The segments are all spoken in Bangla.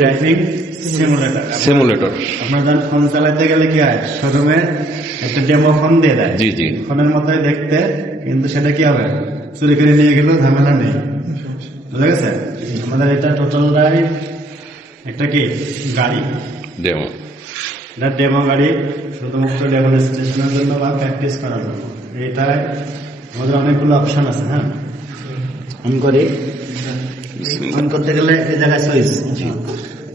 ড্রাইভিং সিমুলেটর আপনার যখন ফোন চালাতে গেলে কি হয়, শোরুমে একটা ডেমো ফোন দিয়ে দেয়, জি জি ফোনের মতোই দেখতে, কিন্তু সেটা কি হবে, চুরি করে নিয়ে গেলেও ঝামেলা নেই। বুঝা গেছে? আমাদের এটা টোটাল রাইড একটা কি গাড়ি, ডেমো। এটা ডেমো গাড়ি, শুধুমাত্র ডেমনস্ট্রেশনের জন্য বা প্র্যাকটিস করার জন্য। এটায় আমাদের অনেকগুলো অপশন আছে। হ্যাঁ, অন করি, অন করতে গেলে এই জায়গায় সুইচ,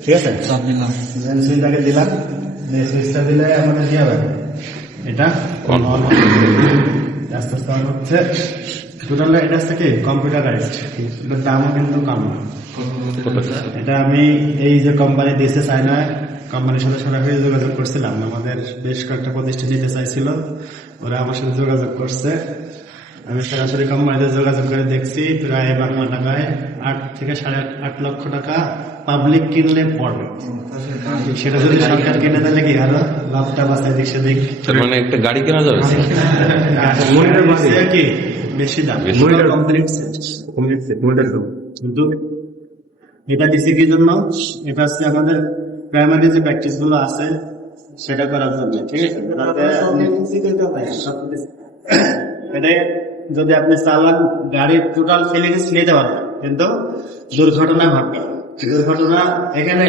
ঠিক আছে, সুইচটাকে দিলাম, সুইচটা দিলে আমাদের কি হবে, এটা অন আস্তে আস্তে অন হচ্ছে। টোটাল এটা হচ্ছে কি কম্পিউটারাইজড, এটার দামও কিন্তু কম না। এটা আমি এই যে কোম্পানি দিয়েছে চায়নায়, কোম্পানির সাথে সরাসরি যোগাযোগ করছিলাম। আমাদের বেশ কয়েকটা প্রতিষ্ঠান নিতে চাইছিল, ওরা আমার সাথে যোগাযোগ করছে। আমি সরাসরি কোম্পানিতে যোগাযোগ করে দেখছি, প্রায় বাংলা টাকায় 8 থেকে 8.5 লক্ষ টাকা পাবলিক কিনলে পড়বে। সেটা যদি সরকার কিনে তাহলে কি আরো লাভটা বাঁচায় দিক সেদিক। মানে একটা গাড়ি কেনা যাবে কি বেশি দাম, কিন্তু এটা দিচ্ছে কি জন্য, এটা হচ্ছে আমাদের প্রাইমারি যে প্র্যাকটিস গুলো আছে সেটা করার জন্য, ঠিক আছে। এটা যদি আপনি চালান, গাড়ির টোটাল ফিলিংস নিতে পারবেন, কিন্তু দুর্ঘটনা ঘটবে, দুর্ঘটনা এখানে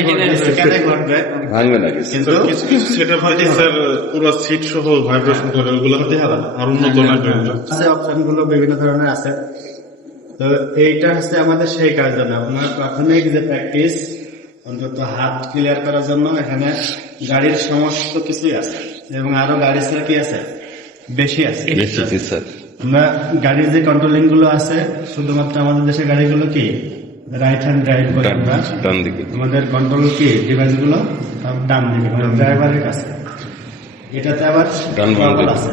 ঘটবে, ভাঙবে না কিন্তু কিছু কিছু সেটা হয়তো স্যার পুরো সিট সহ ভাইব্রেশন করে, ওগুলো হতে হবে আর উন্নত লাগবে। অপশন গুলো বিভিন্ন ধরনের আছে। তো এইটা হচ্ছে আমাদের সেই কাজ জন্য আপনার প্রাথমিক যে প্র্যাকটিস, অন্তত হাত ক্লিয়ার করার জন্য এখানে গাড়ির সমস্ত কিছুই আছে, এবং আরো গাড়ি ছাড়া কি আছে, বেশি আছে। স্যার আমরা গাড়ির যে কন্ট্রোলিং গুলো আছে, শুধুমাত্র আমাদের দেশের গাড়িগুলো কি রাইট হ্যান্ড ড্রাইভ করে আমরা, ডান দিকে আমাদের কন্ট্রোল কি ডিভাইস গুলো ডান দিকে, মানে ড্রাইভারের কাছে। এটাতে আবার ডান বাম আছে,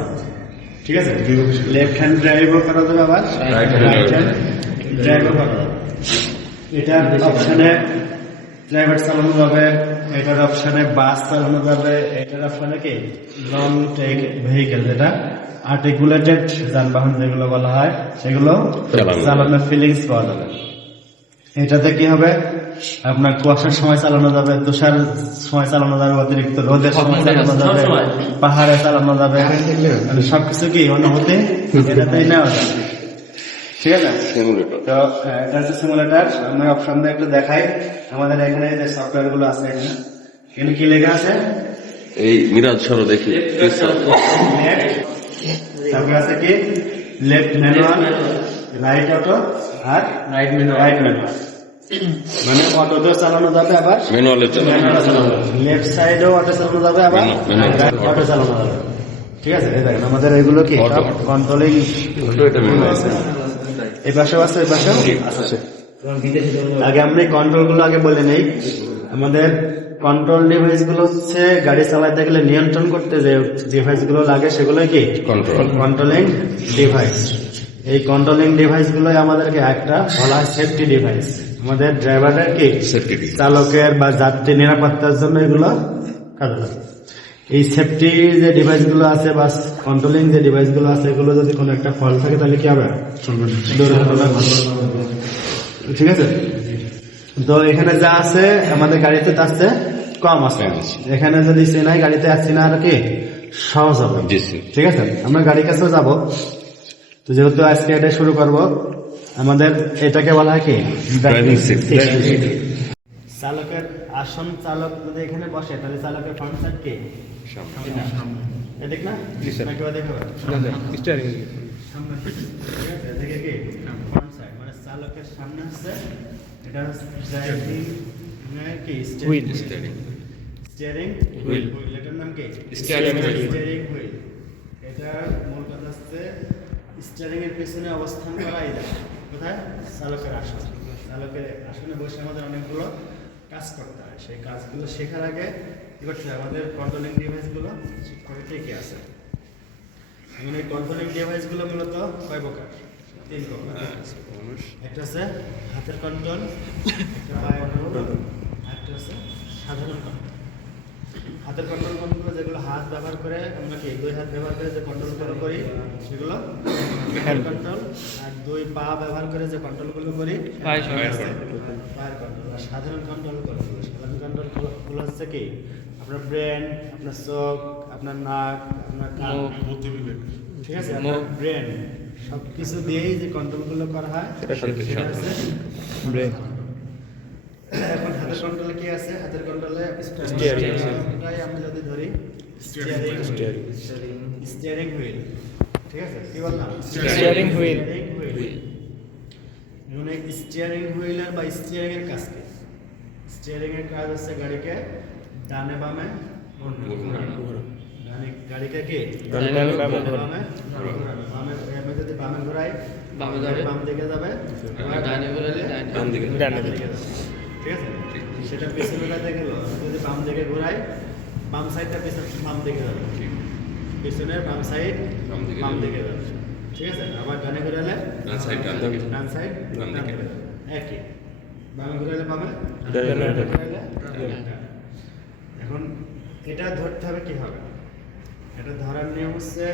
ঠিক আছে, লেফট হ্যান্ড ড্রাইভও করা যাবে, আবার রাইট হ্যান্ড ড্রাইভও করা যাবে। এটার অপশনে প্রাইভেট চালানো যাবে, এটার অপশনে বাস চালানো যাবে, এটার অপশনে কি লং টেক ভেহিকেল, যেটা আর্টিকুলেটেড যানবাহন যেগুলো বলা হয়, সেগুলো চালানোর ফিলিংস পাওয়া যাবে। এটাতে কি হবে, আপনার কুয়াশার সময় চালানো যাবে, তুষার সময় চালানো যাবে, অতিরিক্ত রোদের সময় চালানো যাবে, পাহাড়ে চালানো যাবে, মানে সবকিছু কি অনুভূতি এটাতেই নেওয়া যাবে, ঠিক আছে। তো এটা হচ্ছে সিমুলেটর। আমরা অপশন দিয়ে একটু দেখাই। আমাদের এখানে যে সফটওয়্যার গুলো আছে, এখানে কি লেখা আছে, এই মিরাজ সরো দেখি, তারপরে আছে কি লেফট ম্যানুয়াল, রাইট অটো, আর রাইট ম্যানুয়াল, মানে অটোতে চালানো যাবে, আবার ম্যানুয়ালে ম্যানুয়ালে চালানো যাবে, লেফট সাইডেও অটো চালানো যাবে, আবার অটো চালানো যাবে, ঠিক আছে। এই দেখেন আমাদের এগুলো কি কন্ট্রোলিং, এই পাশেও আছে, এই পাশেও আছে। আগে আমরা কন্ট্রোল গুলো আগে বলে নেই। আমাদের কন্ট্রোল ডিভাইস গুলো হচ্ছে গাড়ি চালাতে গেলে নিয়ন্ত্রণ করতে যে ডিভাইস গুলো লাগে, সেগুলো কি কন্ট্রোলিং ডিভাইস। এই কন্ট্রোলিং ডিভাইস গুলো আমাদেরকে একটা বলা হয় সেফটি ডিভাইস। আমাদের ড্রাইভারের কি চালকের বা যাত্রী নিরাপত্তার জন্য এগুলো কাজে লাগে। এই সেফটি যে ডিভাইস গুলো আছে বা কন্ট্রোলিং যে ডিভাইস গুলো আছে, এগুলো যদি কোনো একটা ফল্ট থাকে তাহলে কি হবে, ঠিক আছে। তো এখানে যা আছে আমাদের গাড়িতে তার চেয়ে কম আছে। এখানে যদি চেনাই গাড়িতে আসছি না, আর কি সহজ হবে, ঠিক আছে। আমরা গাড়ির কাছেও যাবো, তো যেহেতু আজকে এটা শুরু করব, আমাদের এটাকে বলা হয় কি চালকের আসন। চালক যদি এখানে বসে তাহলে চালকের ফ্রন্ট সাইড কি ঠিক না, মানে চালকের সামনে হচ্ছে এটা ড্রাইভিং কি স্টিয়ারিং হুইল, এটার নাম কি স্টিয়ারিং হুইল। এটা মূল কথা হচ্ছে স্টিয়ারিং এর পেছনে অবস্থান করা, এই দেখো কোথায়, চালকের আসন। চালকের আসনে বসে আমাদের অনেকগুলো কাজ করতে হয়। সেই কাজগুলো শেখার আগে কি করতে হয়, আমাদের কন্ট্রোলিং ডিভাইস গুলো ঠিক করে ঠিকই আছে। এখন এই কন্ট্রোলিং ডিভাইস গুলো মূলত কয় প্রকার, 3 প্রকার। একটা আছে হাতের কন্ট্রোল, একটা পায়ের কন্ট্রোল, একটা আছে সাধারণ কন্ট্রোল। হাতের কন্ট্রোল যেগুলো হাত ব্যবহার করে আমরা কি 2 হাত ব্যবহার করে যে কন্ট্রোলগুলো করি সেগুলো হ্যান্ড কন্ট্রোল, আর 2 পা ব্যবহার করে যে কন্ট্রোলগুলো করি পায়ের কন্ট্রোল। আর সাধারণ কন্ট্রোল হচ্ছে কি আপনার ব্রেন, আপনার চোখ, আপনার নাক, আপনার কান, বুদ্ধি বিবেক। ঠিক আছে, আপনার ব্রেন সব কিছু দিয়েই যে কন্ট্রোলগুলো করা হয় সেটা হচ্ছে ব্রেন। এখন হাতের কন্ট্রোলে কি আছে? হাতের কন্ট্রোলে স্টিয়ারিং আমরা যদি ধরি স্টিয়ারিং হুইল, ঠিক আছে, কি বললাম? Steering wheel. এখন এই স্টিয়ারিং হুইলের বা স্টিয়ারিং এর কাজ কি? স্টিয়ারিং এর কাজ হচ্ছে গাড়িকে ডানে বামে গাড়িকে কি ডানে বামে বামে যদি বামে ঘোরাই বামে যাবে, বাম দিকে যাবে, ডানে ঘোরালে ডানে দিকে। যাবে, ঠিক আছে? সেটা পেছনেটা দেখে যদি বাম দিকে ঘোরাই বাম সাইডটা বাম দিকে যাবে, পেছনের বাম সাইড বাম দিকে যাবে, ঠিক আছে? আবার ডানে ঘোরালে ডান সাইড ডান দিকে একই, বামে ঘোরালে বামে, ডানে ঘোরালে ডানে। এখন এটা ধরতে হবে কিভাবে? এটা ধরার নিয়ম হচ্ছে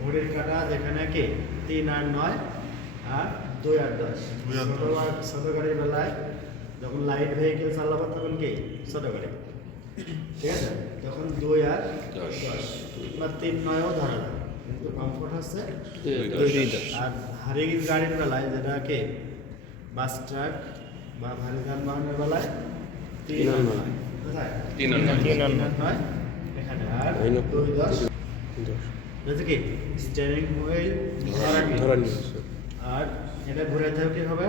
ঘড়ির কাঁটা যেখানে কি 3 আর 9 আর 2 আর 10। ছোট গাড়ির বেলায় যখন লাইট ভেহিকেল চালাবো তখন কি ছোট গাড়ি, ঠিক আছে, তখন 2 আর 10 বা 3 9ও ধরা যায়, কিন্তু কমফোর্ট হচ্ছে 2 আর ভারী গাড়ির বেলায় যেটা কি বাস ট্রাক বা ভারী যানবাহনের বেলায় 3 আর 9 কোথায় 3 আর 9 এখানে, আর 2 10 বুঝতে কি স্টিয়ারিং হুইল ধরার নিয়ম। আর এটা ঘুরাইতে হবে কি হবে?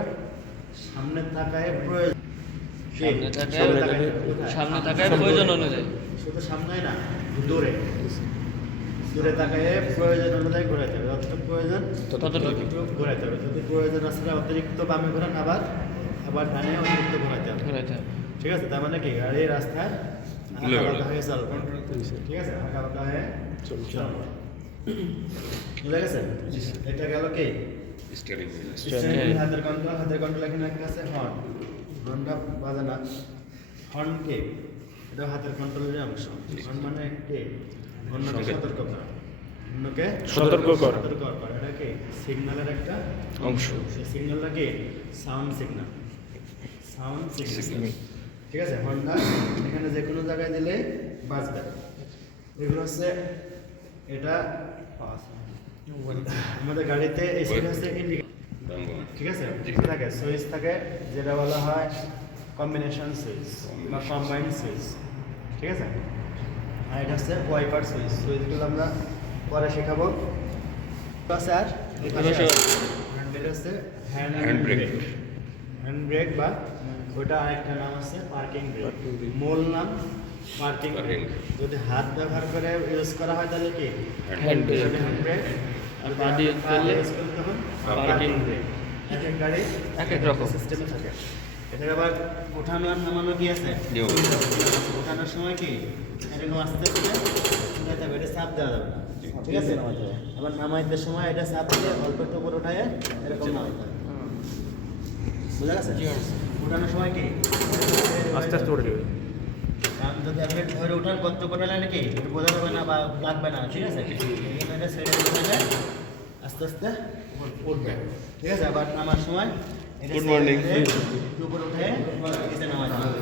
সামনে তাকায় প্রয়োজন, সামনে তাকায় প্রয়োজন অনুযায়ী, শুধু সামনে না, দূরে দূরে তাকায় প্রয়োজন অনুযায়ী ঘোরাইতে হবে, যতটুকু প্রয়োজন ততটুকু ঘোরাইতে হবে। যদি প্রয়োজন আসলে অতিরিক্ত বামে ঘোরান আবার ডানে অতিরিক্ত ঘোরাইতে হবে, ঠিক আছে? তার মানে কি গাড়ি রাস্তায় আঁকা হয়ে চলবে, ঠিক আছে, আঁকা হয়ে চলবে, বুঝা গেছে? এটা গেল কি স্টিয়ারিং হাতের কন্ট্রোল এখানে একটা আছে হর্নটা বাজে না, হর্ন কে এটা হাতের কন্ট্রোলের অংশ। হর্ন মানে কি অন্যকে সতর্ক করা, অন্যকে সতর্ক করা। এটা কি সিগন্যালের একটা অংশ। সেই সিগন্যালটা কি সাউন্ড সিগন্যাল, ঠিক আছে? হর্নটা এখানে যে কোনো জায়গায় দিলে বাজবে। এগুলো হচ্ছে এটা আমাদের গাড়িতে এসে হচ্ছে ঠিক আছে, থাকে সুইচ থাকে যেটা বলা হয় কম্বিনেশন সুইচ বা কম্বাইন্ড সুইচ, ঠিক আছে? আর এটা হচ্ছে ওয়াইপার সুইচ। সুইচগুলো আমরা পরে শেখাবো। স্যার এটা হচ্ছে হ্যান্ড ব্রেক বা ওটা আরেকটা নাম আছে পার্কিং ব্রেক, মূল নাম পার্কিং ব্রেক। যদি হাত ব্যবহার করে ইউজ করা হয় তাহলে কি হ্যান্ড ব্রেক, আর পা দিয়ে করলে তখন পার্কিং ব্রেক। এক এক গাড়ি এক এক রকম সিস্টেমে থাকে। এটাকে আবার ওঠানো আর নামানো কি আছে? ওঠানোর সময় কি এরকম আস্তে আস্তে উঠাইতে হবে, এটা চাপ দেওয়া যাবে না, ঠিক আছে? আবার নামাইতে সময় এটা চাপ দিয়ে অল্প একটু উপর উঠায় এরকম নামাইতে হবে, বুঝা গেছে? উঠানোর সময় কি আস্তে আস্তে উঠে দেবে। কারণ যদি আপনি ধরে ওঠার গর্ত করালে নাকি এটা বোঝা যাবে না বা লাগবে না, ঠিক আছে? এটা ছেড়ে দিলে আস্তে আস্তে উঠবে, ঠিক আছে? আবার নামার সময় গুড মর্নিং উপর উঠে নিচে নামাতে হবে।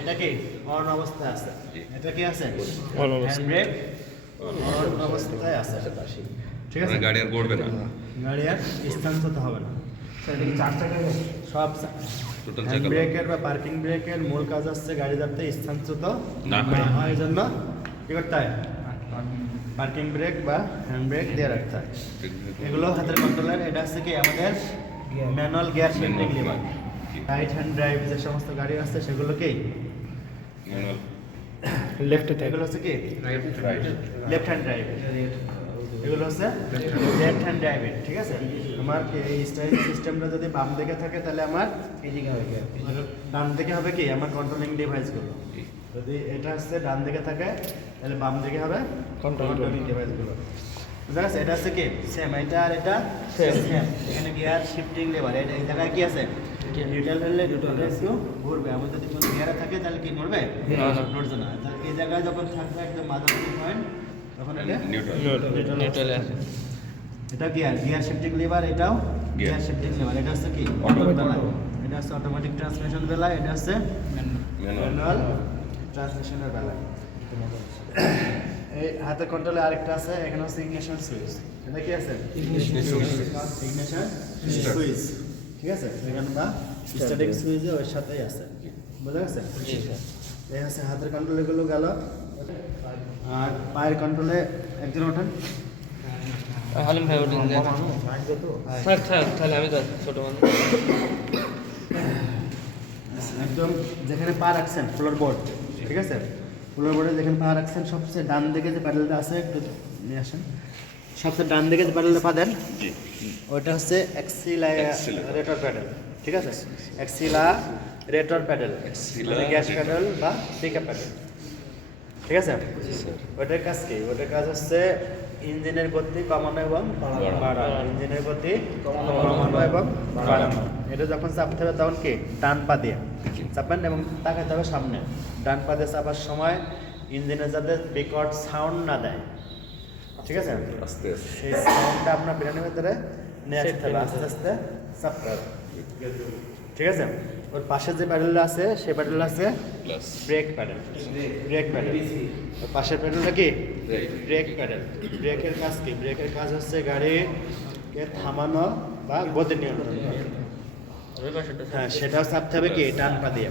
এটা কি অন অবস্থায় আছে, এটা কি আছে অন অবস্থা। হ্যান্ড ব্রেক অন অবস্থায় আছে, ঠিক আছে? গাড়ি আর করবে না, গাড়ি আর স্থানচ্যুত হবে না। সব টোটাল হ্যান্ড ব্রেকের বা পার্কিং ব্রেকের মূল কাজ হচ্ছে গাড়ি যাতে স্থানচ্যুত না হয়, এই জন্য কি করতে হয়? পার্কিং ব্রেক বা হ্যান্ড ব্রেক দিয়ে রাখতে হয়। এগুলো হাতের কন্ট্রোলার। এটা হচ্ছে কি আমাদের manual gear shifting liver. Right hand drive যে সমস্ত গাড়ি আছে সেগুলো কি লেফটে থাকে। এগুলো হচ্ছে কি লেফট হ্যান্ড ড্রাইভ, এগুলো হচ্ছে লেফট হ্যান্ড ড্রাইভ, ঠিক আছে? আমার এই স্টাইরিং সিস্টেমটা যদি বাম দিকে থাকে তাহলে আমার এদিকে হবে, ডান দিকে হবে কি আমার কন্ট্রোলিং ডিভাইসগুলো। যদি এটা হচ্ছে ডান দিকে থাকে তাহলে বাম দিকে হবে কন্ট্রোলিং ডিভাইসগুলো, বুঝা গেছে? এটা হচ্ছে কি সেম, এটা আর এটা সেম। এখানে গিয়ার শিফটিং লিভার, এই জায়গায় কি আছে নিউট্রাল হলে এটা একটু ঘুরবে। আমার যদি কোনো গিয়ারে থাকে তাহলে কি নড়বে? নড়ছে না। তাহলে এই জায়গায় যখন থাকবে একদম মাঝামাঝি পয়েন্ট তখন এটা নিউট্রাল নিউট্রালে আছে। এটা গিয়ার শিফটিং লিভার, এটাও গিয়ার শিফটিং লিভার। এটা হচ্ছে কি বেলায়, এটা হচ্ছে অটোমেটিক ট্রান্সমিশন বেলায়, এটা হচ্ছে ম্যানুয়াল ট্রান্সমিশনের বেলায়। এই হাতের কন্ট্রোলে আরেকটা আছে, এখানে হচ্ছে ইগনিশন সুইচ। এটা কি আছে? ইগনিশন সুইচ, ঠিক আছে? এখানে বা স্ট্যাটিক সুইচে ওর সাথেই আছে, বুঝা গেছে? এই হচ্ছে হাতের কন্ট্রোলে গুলো গেল। আর পায়ের কন্ট্রোলে একজন ওঠেন। হালিম ভাই ওঠেন দেন। থাক তাহলে আমি তো ছোট মানুষ। একদম যেখানে পা রাখছেন ফ্লোর বোর্ড, ঠিক আছে? ফ্লোর বোর্ডে যেখানে পা রাখছেন সবচেয়ে ডান দিকে যে প্যাডেলটা আছে একটু নিয়ে আসেন। সবচেয়ে ডান দিকে যে প্যাডেলটা পা দেন ওইটা হচ্ছে অ্যাক্সিলারেটর প্যাডেল, ঠিক আছে? অ্যাক্সিলারেটর প্যাডেল, গ্যাস প্যাডেল বা পিকআপ প্যাডেল, ঠিক আছে? ওইটার কাজ কি? ওইটার কাজ হচ্ছে ইঞ্জিনের গতি কমানো এবং বাড়ানো। ইঞ্জিনের গতি কমানো এবং বাড়ানো। এটা যখন চাপতে হবে তখন কি ডান পা দিয়ে চাপেন এবং তাকাতে হবে সামনে। ডান পা দিয়ে চাপার সময় ইঞ্জিনে যাতে বিকট সাউন্ড না দেয়, ঠিক আছে? আস্তে সেই সাউন্ডটা আপনার ব্রেনের ভিতরে নিয়ে আসতে হবে, আস্তে আস্তে চাপতে হবে, ঠিক আছে? ওর পাশে যে প্যাডেলটা আছে সেই প্যাডেলটা আছে plus brake pedal. Brake pedal ওর পাশের প্যাডেলটা কি? Brake pedal. ব্রেকের কাজ কি? ব্রেকের কাজ হচ্ছে গাড়িকে থামানো বা গতি নিয়ন্ত্রণ করা। ওই পাশেরটা হ্যাঁ, সেটাও চাপতে হবে কি ডান পা দিয়ে।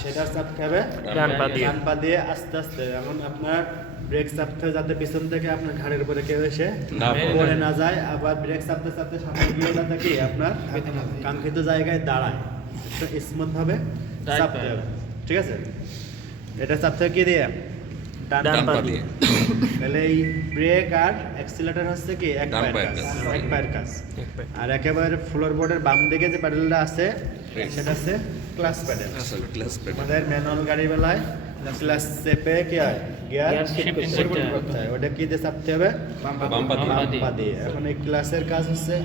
সেটাও চাপতে হবে ডান পা দিয়ে। ডান পা দিয়ে আস্তে আস্তে। এখন আপনার ব্রেক চাপতে হবে যাতে পিছন থেকে আপনার ঘাড়ের উপরে কেউ এসে না পড়ে। পড়ে না যায়। আবার ব্রেক চাপতে চাপতে সামনে গিয়ে যাতে কি আপনার কাঙ্ক্ষিত জায়গায় দাঁড়ায়, স্মুথ ভাবে চাপতে হবে, ঠিক আছে? এটা চাপতে হবে কি দিয়ে? ডান পা দিয়ে। তাহলে এই ব্রেক আর অ্যাক্সিলারেটর হচ্ছে কি এক ডান পায়ের পায়ের কাজ, কাজ। এক পায়ের কাজ। আর একেবারে ফ্লোর বোর্ডের বাম দিকে যে প্যাডেলটা আছে Brake. সেটা হচ্ছে ক্লাচ প্যাডেল। ক্লাস আমাদের ম্যানুয়াল গাড়ির বেলায় ক্লাচ চেপে কি হয় গিয়ার শিফট করতে হয়। ওটা কি দিয়ে চাপতে হবে? বাম পা দিয়ে। বাম পা দিয়ে। এখন এই ক্লাসের কাজ হচ্ছে,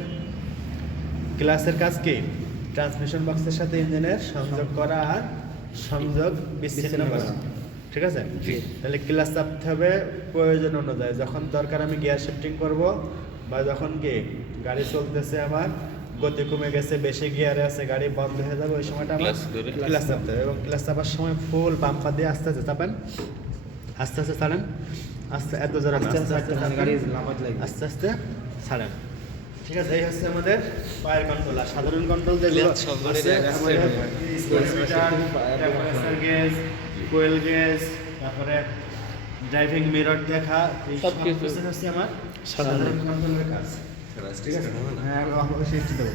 ক্লাসের কাজ কি? ট্রান্সমিশন বক্সের সাথে ইঞ্জিনের সংযোগ করা আর সংযোগ বিচ্ছিন্ন করা, ঠিক আছে? তাহলে ক্লাস চাপতে হবে প্রয়োজন অনুযায়ী। যখন দরকার আমি গিয়ার শিফটিং করব বা যখন কি গাড়ি চলতেছে আমার গতি কমে গেছে, বেশি গিয়ারে আছে, গাড়ি বন্ধ হয়ে যাবে, ওই সময়টা আমার ক্লাস ধরে। ক্লাস চাপতে হবে। এবং ক্লাস চাপার সময় ফুল বাম পা দিয়ে আস্তে আস্তে চাপেন, আস্তে আস্তে ছাড়েন, আস্তে এত জোরে না, আস্তে আস্তে ছাড়েন, ঠিক আছে? এই হচ্ছে আমাদের পায়ের কন্ট্রোল। আর সাধারণ কন্ট্রোল যেগুলো সব গাড়ির আছে, এক আমাদের স্পিডোমিটার, টেম্পারেচার গেজ, কোয়েল গেজ, তারপরে ড্রাইভিং মিরর দেখা, এই সব সবকিছু। কিছু হচ্ছে আমার সাধারণ কন্ট্রোলের কাজ, ঠিক আছে? হ্যাঁ, অবশ্যই দেবো